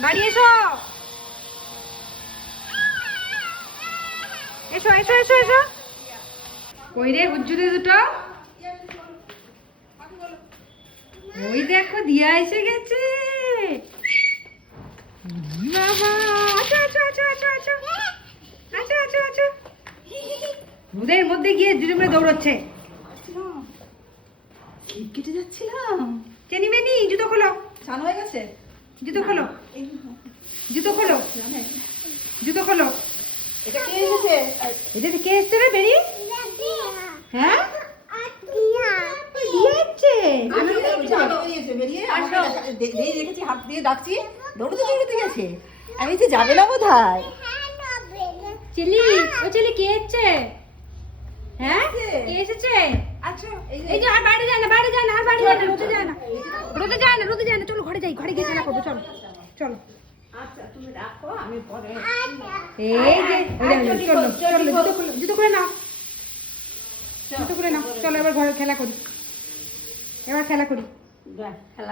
বাড়ি এসো, এসো এসো এসো এসো। কই রে হুজ্জুরে দুটো? ওই দেখো দিয়া এসে গেছে। বাবা আচ্ছা আচ্ছা আচ্ছা আচ্ছা আচ্ছা আচ্ছা আচ্ছা আচ্ছা। রোদের মধ্যে গিয়ে জুড়ে দৌড়চ্ছে। কেটে যাচ্ছিলাম। চেনি মেনি জুতো খোলো, স্নান হয়ে গেছে? জুতো খোলো, জুতো খোলো, জুতো খোলো। এটা কে এসেছে? এটা কে এসছে রে বেরি? হ্যাঁ দিয়ে এসছে। বেরিয়ে দেখেছি হাত দিয়ে ডাকছি, দৌড়তে দৌড়তে গেছে। আমি তো যাবে না বোধ হয়। চিলি ও চিলি কে এসছে? হ্যাঁ কে এসেছে? আচ্ছা এই যে আর বাইরে যায় না, বাইরে যায় না, আর বাইরে যায় না, রোদে যায় না, রোদে যায় না, রোদে যায় না। চলো ঘরে যাই, ঘরে গিয়ে খেলা করবো। চলো চলো। আচ্ছা তুমি রাখো, আমি পরে। এই যে চলো চলো, জুতো খুলে, জুতো খুলে নাও, জুতো খুলে নাও। চলো এবার ঘরে খেলা করি, এবার খেলা করি।